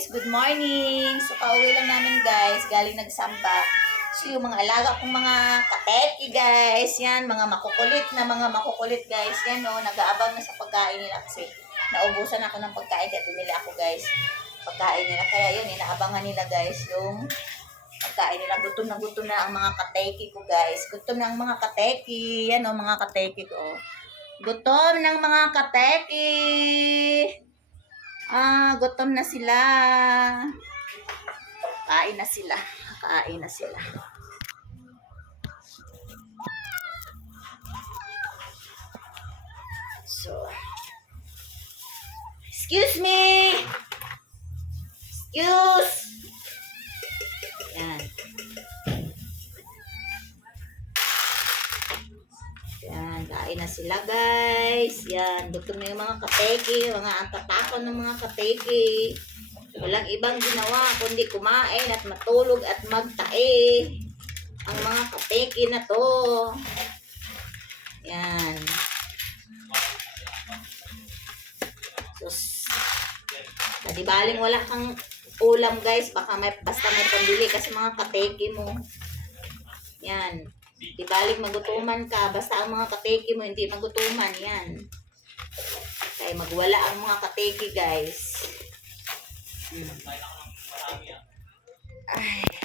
guys, good morning. So pauwi lang namin guys, galing nagsamba. So yung mga alaga kong mga kateki guys, yan, mga makukulit guys. Yan o, nag-aabang na sa pagkain nila kasi naubusan ako ng pagkain kaya bumili ako guys. Pagkain nila, kaya yun, inaabangan nila guys yung pagkain nila. Gutom na ang mga kateki ko guys. Gutom na ang mga kateki. Yan o, mga kateki ko. Gutom ng mga kateki. Gutom na sila. Kain na sila. Kain na sila. So, excuse me. Excuse. Yan. Yan, kain na sila guys. Yan, gutom na yung mga kateki, mga antatakon ng mga kateki. Walang ibang ginawa kundi kumain at matulog at magtae. Ang mga kateki na to. Yan. Sus. Di baling wala kang ulam guys, basta may pambili kasi mga kateki mo. Yan. Di baling magutuman ka, basta ang mga kateki mo hindi magutuman. Yan. Kaya magwala ang mga kateki guys. Ay.